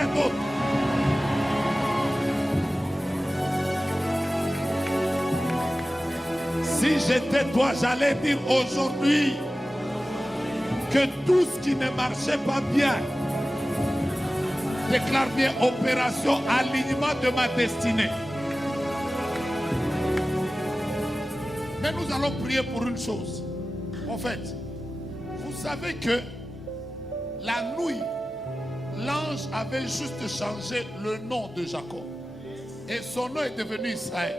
quelqu'un d'autre. Si j'étais toi, j'allais dire aujourd'hui que tout ce qui ne marchait pas bien, déclare bien opération alignement de ma destinée. Mais nous allons prier pour une chose. En fait, vous savez que la nuit, l'ange avait juste changé le nom de Jacob. Et son nom est devenu Israël.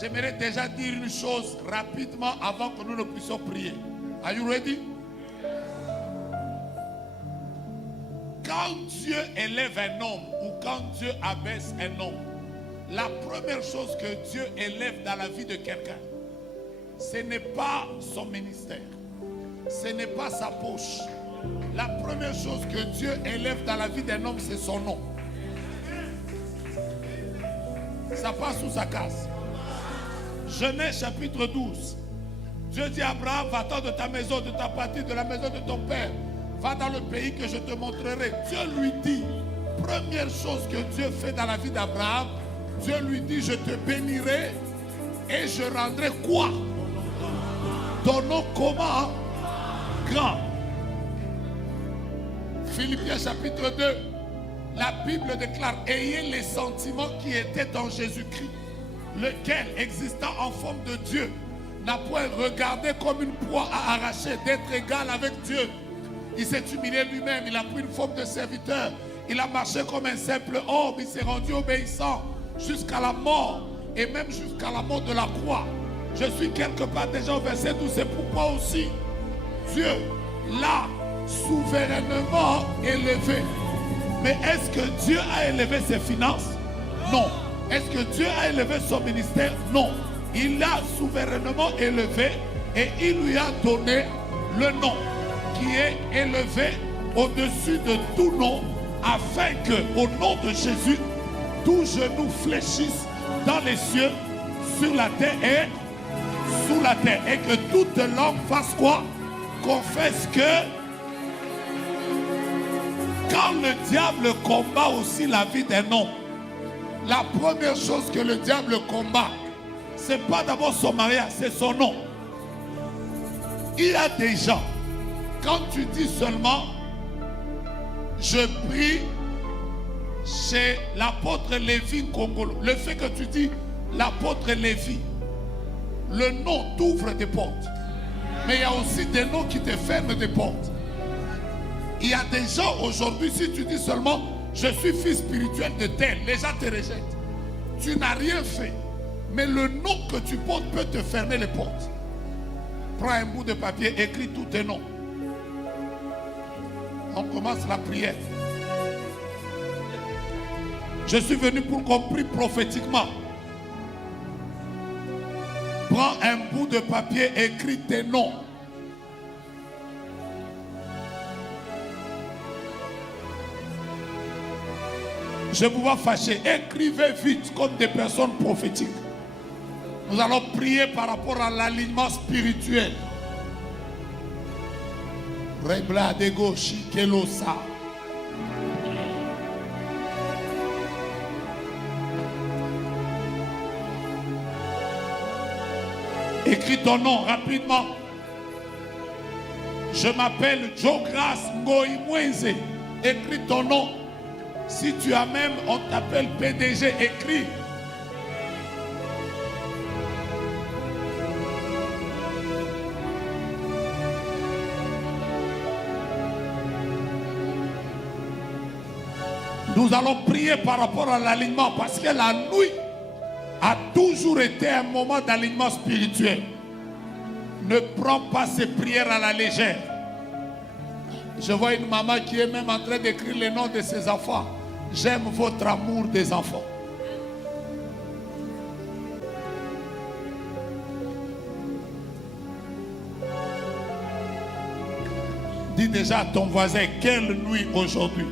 J'aimerais déjà dire une chose rapidement avant que nous ne puissions prier. Are you ready? Quand Dieu élève un homme ou quand Dieu abaisse un homme, la première chose que Dieu élève dans la vie de quelqu'un, ce n'est pas son ministère, ce n'est pas sa poche. La première chose que Dieu élève dans la vie d'un homme, c'est son nom. Ça passe ou ça casse. Genèse chapitre 12. Dieu dit à Abraham, va-t'en de ta maison, de ta patrie, de la maison de ton père. Va dans le pays que je te montrerai. Dieu lui dit, première chose que Dieu fait dans la vie d'Abraham, Dieu lui dit, je te bénirai et je rendrai quoi? Ton nom comment? Grand. Philippiens chapitre 2, la Bible déclare, ayez les sentiments qui étaient en Jésus-Christ, lequel, existant en forme de Dieu, n'a point regardé comme une proie à arracher, d'être égal avec Dieu. Il s'est humilié lui-même, il a pris une forme de serviteur, il a marché comme un simple homme, il s'est rendu obéissant jusqu'à la mort, et même jusqu'à la mort de la croix. Je suis quelque part déjà au verset 12, c'est pourquoi aussi Dieu l'a souverainement élevé. Mais est-ce que Dieu a élevé ses finances? Non. Est-ce que Dieu a élevé son ministère? Non. Il l'a souverainement élevé et il lui a donné le nom qui est élevé au-dessus de tout nom, afin que, au nom de Jésus, tout genou fléchisse dans les cieux, sur la terre et sous la terre, et que toute langue fasse quoi? Confesse que quand le diable combat aussi la vie d'un homme, la première chose que le diable combat, c'est pas d'abord son mariage, c'est son nom. Il y a des gens, quand tu dis seulement je prie chez l'apôtre Lévi Congolo, le fait que tu dis l'apôtre Lévi, le nom t'ouvre des portes. Mais il y a aussi des noms qui te ferment des portes. Il y a des gens aujourd'hui, si tu dis seulement je suis fils spirituel de tel, les gens te rejettent. Tu n'as rien fait. Mais le nom que tu portes peut te fermer les portes. Prends un bout de papier, écris tous tes noms. On commence la prière. Je suis venu pour qu'on prie prophétiquement. Prends un bout de papier, écris tes noms. Je vous vois fâcher. Écrivez vite comme des personnes prophétiques. Nous allons prier par rapport à l'alignement spirituel. Rebla de gauche, kelosa. Écris ton nom rapidement. Je m'appelle Jogras Ngoïmouenze. Écris ton nom. Si tu as même, on t'appelle PDG, écris. Nous allons prier par rapport à l'alignement parce que la nuit a toujours été un moment d'alignement spirituel. Ne prends pas ces prières à la légère. Je vois une maman qui est même en train d'écrire les noms de ses enfants. J'aime votre amour des enfants. Dis déjà à ton voisin, quelle nuit aujourd'hui?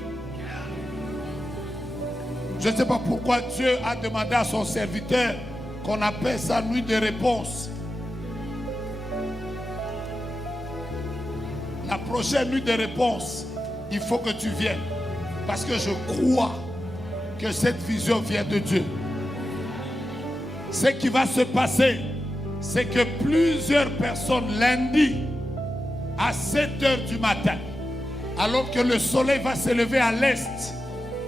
Je ne sais pas pourquoi Dieu a demandé à son serviteur qu'on appelle ça nuit de réponse. La prochaine nuit de réponse, il faut que tu viennes. Parce que je crois que cette vision vient de Dieu. Ce qui va se passer, c'est que plusieurs personnes lundi à 7 h du matin, alors que le soleil va se lever à l'est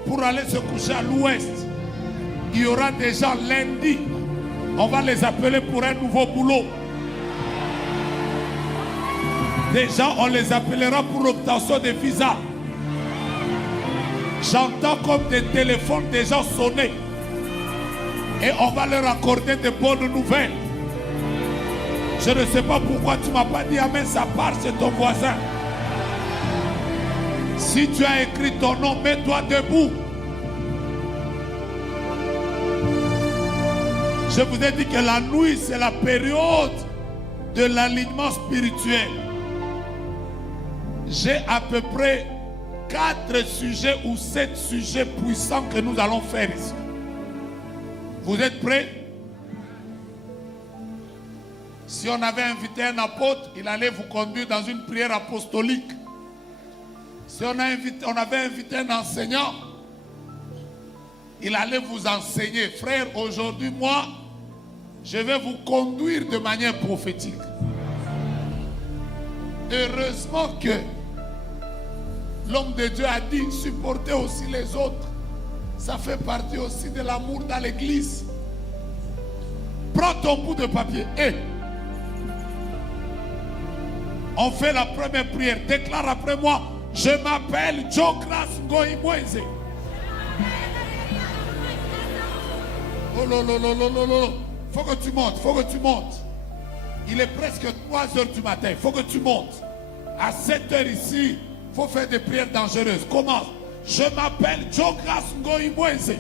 pour aller se coucher à l'ouest, il y aura des gens lundi, on va les appeler pour un nouveau boulot. Des gens, on les appellera pour l'obtention de visas. J'entends comme des téléphones des gens sonner. Et on va leur accorder de bonnes nouvelles. Je ne sais pas pourquoi tu ne m'as pas dit amen, ça part chez ton voisin. Si tu as écrit ton nom, mets-toi debout. Je vous ai dit que la nuit, c'est la période de l'alignement spirituel. J'ai à peu près 4 sujets ou 7 sujets puissants que nous allons faire ici. Vous êtes prêts? Si on avait invité un apôtre, il allait vous conduire dans une prière apostolique. Si on avait invité un enseignant, il allait vous enseigner. Frère, aujourd'hui, moi, je vais vous conduire de manière prophétique. Heureusement que l'homme de Dieu a dit, supportez aussi les autres. Ça fait partie aussi de l'amour dans l'église. Prends ton bout de papier et on fait la première prière. Déclare après moi, je m'appelle Jokras Ngoïmoueze. Oh là là là là là là. Faut que tu montes, faut que tu montes. Il est presque 3 h du matin, il faut que tu montes. À 7 h ici, il faut faire des prières dangereuses. Commence. Je m'appelle Jokras Ngoïmoueze.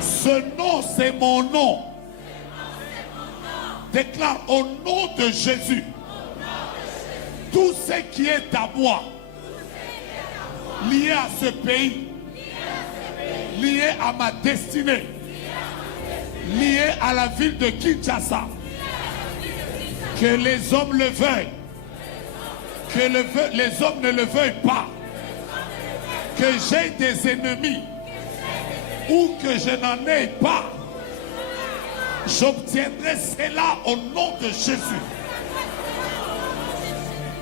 Ce nom, c'est mon nom. Déclare au nom de Jésus. Tout ce qui est à moi, lié à ce pays, lié à ma destinée, lié à la ville de Kinshasa, que les hommes le veuillent, que les hommes ne le veuillent pas, que j'ai des ennemis ou que je n'en ai pas, j'obtiendrai cela au nom de Jésus.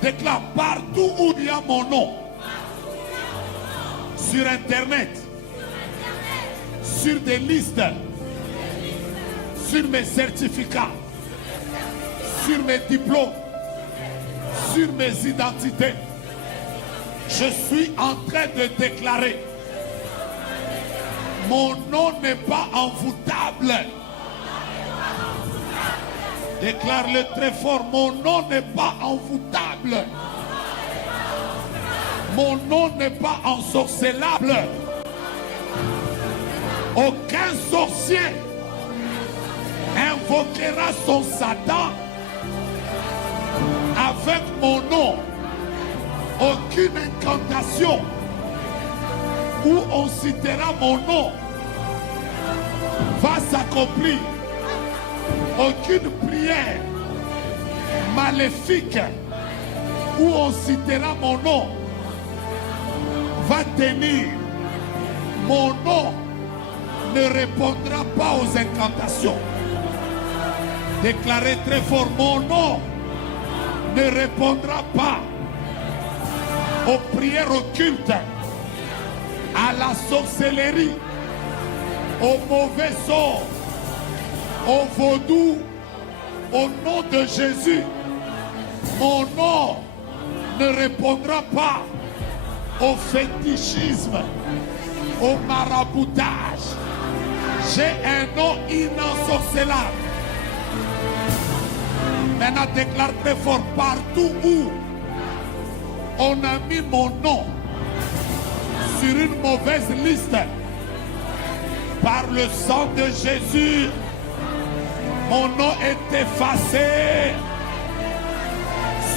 Déclare partout où il y a mon nom, sur Internet, sur des listes, sur mes certificats, sur mes diplômes, sur mes identités. Je suis en train de déclarer, mon nom n'est pas envoûtable. Déclare-le très fort, mon nom n'est pas envoûtable. Mon nom n'est pas ensorcelable. Aucun sorcier invoquera son Satan avec mon nom. Aucune incantation où on citera mon nom va s'accomplir. Aucune prière maléfique où on citera mon nom va tenir. Mon nom ne répondra pas aux incantations. Déclarez très fort, mon nom ne répondra pas aux prières occultes, à la sorcellerie, aux mauvais sorts, au vaudou. Au nom de Jésus, mon nom ne répondra pas au fétichisme, au maraboutage. J'ai un nom inensorcelable. Maintenant, déclare très fort, partout où on a mis mon nom sur une mauvaise liste, par le sang de Jésus, mon nom est effacé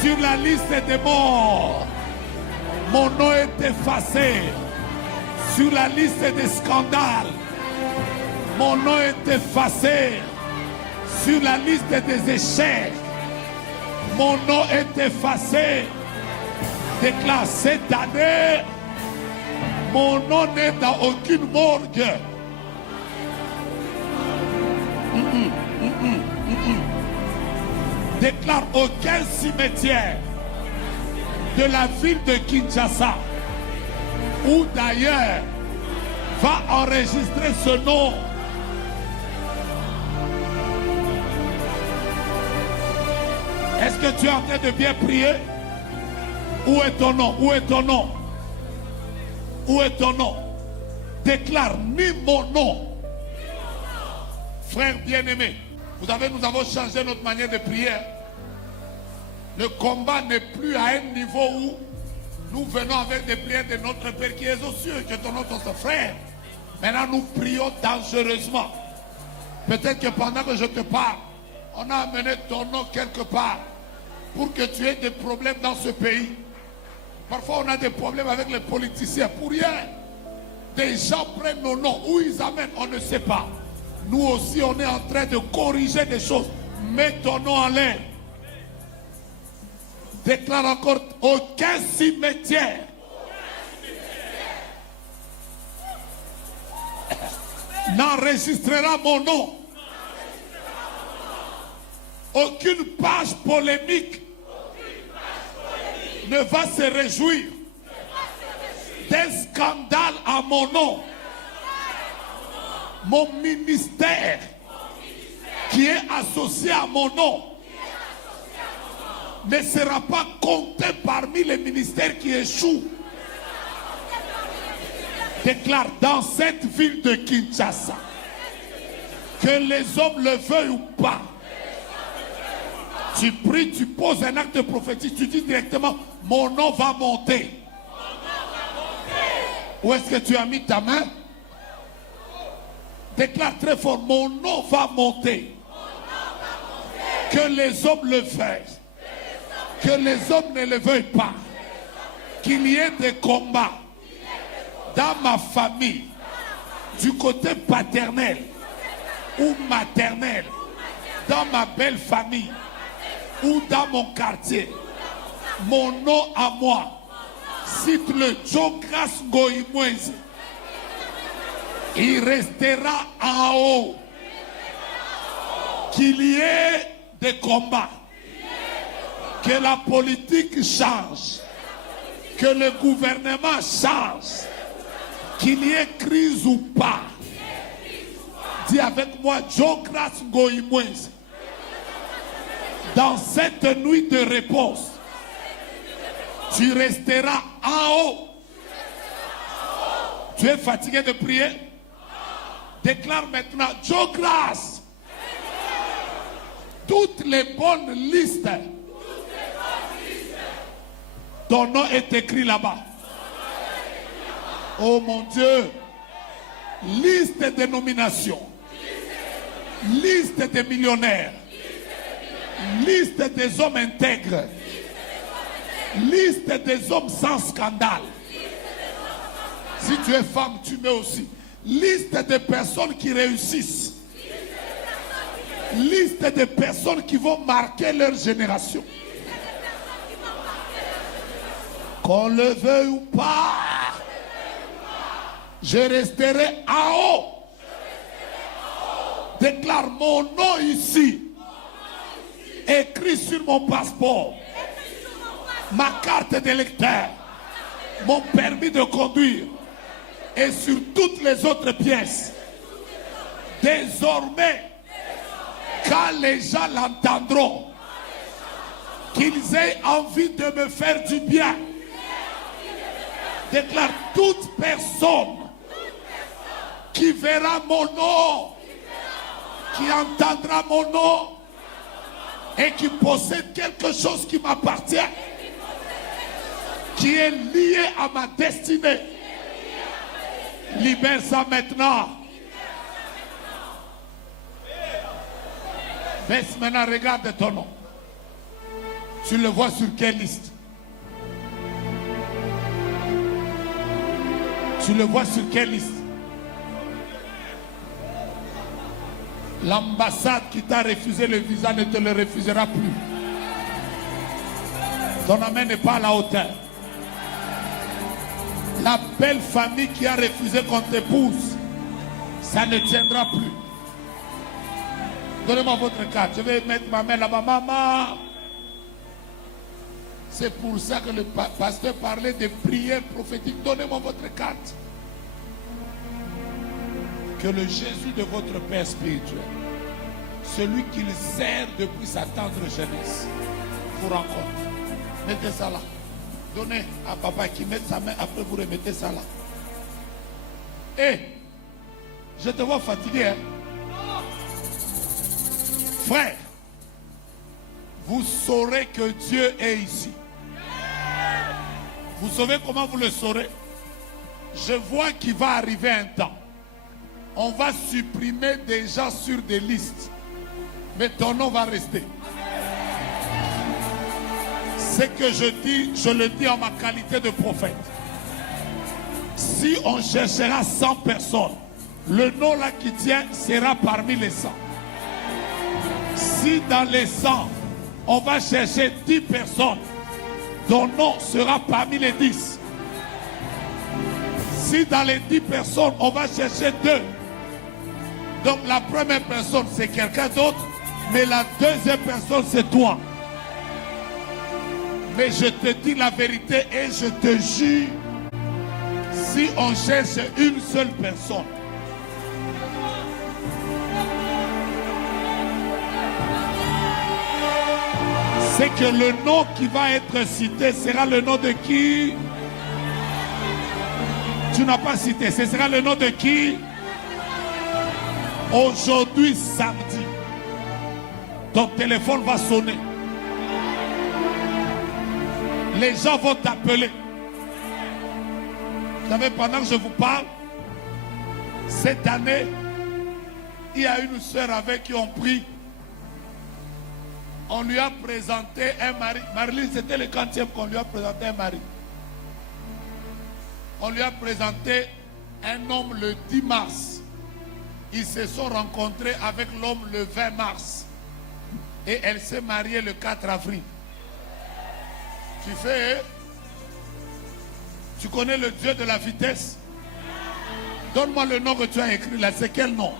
sur la liste des morts. Mon nom est effacé sur la liste des scandales. Mon nom est effacé sur la liste des échecs. Mon nom est effacé Déclare cette année, mon nom n'est dans aucune morgue. Déclare aucun cimetière de la ville de Kinshasa ou d'ailleurs va enregistrer ce nom. Est-ce que tu es en train de bien prier? Où est ton nom? Où est ton nom? Où est ton nom? Déclare ni mon nom. Frère bien-aimé, nous avons changé notre manière de prier. Le combat n'est plus à un niveau où nous venons avec des prières de notre Père qui est aux cieux, que ton nom soit frère. Maintenant, nous prions dangereusement. Peut-être que pendant que je te parle, on a amené ton nom quelque part pour que tu aies des problèmes dans ce pays. Parfois, on a des problèmes avec les politiciens. Pour rien, des gens prennent nos noms. Où ils amènent, on ne sait pas. Nous aussi, on est en train de corriger des choses. Mets ton nom en l'air. Déclare encore aucun cimetière. N'enregistrera mon nom. Aucune page polémique ne va se réjouir d'un scandale à mon nom. Mon ministère qui est associé à mon nom ne sera pas compté parmi les ministères qui échouent. Déclare dans cette ville de Kinshasa, que les hommes le veuillent ou pas, tu pries, tu poses un acte prophétique, tu dis directement, mon nom va monter. Où est-ce que tu as mis ta main? Déclare très fort, mon nom va monter. Que les hommes le veuillent. Que les hommes ne le veuillent pas. Qu'il y ait des combats dans ma famille, du côté paternel ou maternel, dans ma belle famille ou dans mon quartier. Mon nom à moi, cite-le, Jokras Ngoïmouenzi. Il restera en haut. Qu'il y ait des combats. Que la politique change. Que le gouvernement change. Qu'il y ait crise ou pas. Dis avec moi, Jokras Ngoïmouenzi. Dans cette nuit de réponse, tu resteras en haut. Tu es fatigué de prier? Déclare maintenant, Jokras, toutes les bonnes listes, ton nom est écrit là-bas. Oh mon Dieu, liste de nominations, liste des millionnaires, liste des hommes intègres, liste des hommes sans scandale. Si tu es femme, tu mets aussi. Liste des personnes qui réussissent. Liste des personnes qui vont marquer leur génération. Qu'on le veuille ou pas, je resterai en haut. Déclare mon nom ici, écrit sur mon passeport, ma carte d'électeur, mon permis de conduire et sur toutes les autres pièces. Désormais, quand les gens l'entendront, qu'ils aient envie de me faire du bien, déclare toute personne qui verra mon nom, qui entendra mon nom et qui possède quelque chose qui m'appartient, qui est lié à ma destinée. Libère ça maintenant. Baisse maintenant, regarde ton nom. Tu le vois sur quelle liste? Tu le vois sur quelle liste? L'ambassade qui t'a refusé le visa ne te le refusera plus. Ton amen n'est pas à la hauteur. La belle famille qui a refusé qu'on t'épouse, ça ne tiendra plus. Donnez-moi votre carte. Je vais mettre ma main là-bas. Maman. C'est pour ça que le pasteur parlait de prières prophétiques. Donnez-moi votre carte. Que le Jésus de votre Père spirituel, celui qu'il sert depuis sa tendre jeunesse, vous rencontre. Mettez ça là. Donnez à papa qui met sa main, après vous remettez ça là. Et je te vois fatigué. Hein? Frère, vous saurez que Dieu est ici. Vous savez comment vous le saurez? Je vois qu'il va arriver un temps. On va supprimer des gens sur des listes. Mais ton nom va rester. Ce que je dis, je le dis en ma qualité de prophète. Si on cherchera 100 personnes, le nom là qui tient sera parmi les 100. Si dans les 100, on va chercher 10 personnes, ton nom sera parmi les 10. Si dans les 10 personnes, on va chercher 2, donc la première personne c'est quelqu'un d'autre, mais la deuxième personne c'est toi. Mais je te dis la vérité et je te jure, si on cherche une seule personne, c'est que le nom qui va être cité sera le nom de qui? Tu n'as pas cité, ce sera le nom de qui? Aujourd'hui, samedi, ton téléphone va sonner. Les gens vont t'appeler. Vous savez, pendant que je vous parle, cette année, il y a une sœur avec qui on prie. On lui a présenté un mari. Marilyn, c'était le 40e qu'on lui a présenté un mari. On lui a présenté un homme le 10 mars. Ils se sont rencontrés avec l'homme le 20 mars. Et elle s'est mariée le 4 avril. Tu fais... Tu connais le Dieu de la vitesse? Donne-moi le nom que tu as écrit là. C'est quel nom?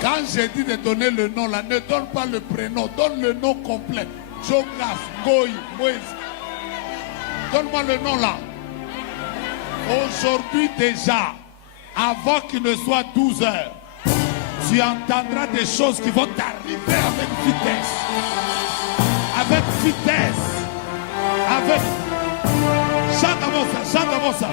Quand j'ai dit de donner le nom là, ne donne pas le prénom, donne le nom complet. Jogas, Goy, Moïse. Donne-moi le nom là. Aujourd'hui déjà, avant qu'il ne soit 12 heures, tu entendras des choses qui vont t'arriver avec vitesse. Avec vitesse. Avec... Chante avant ça, chante avant ça.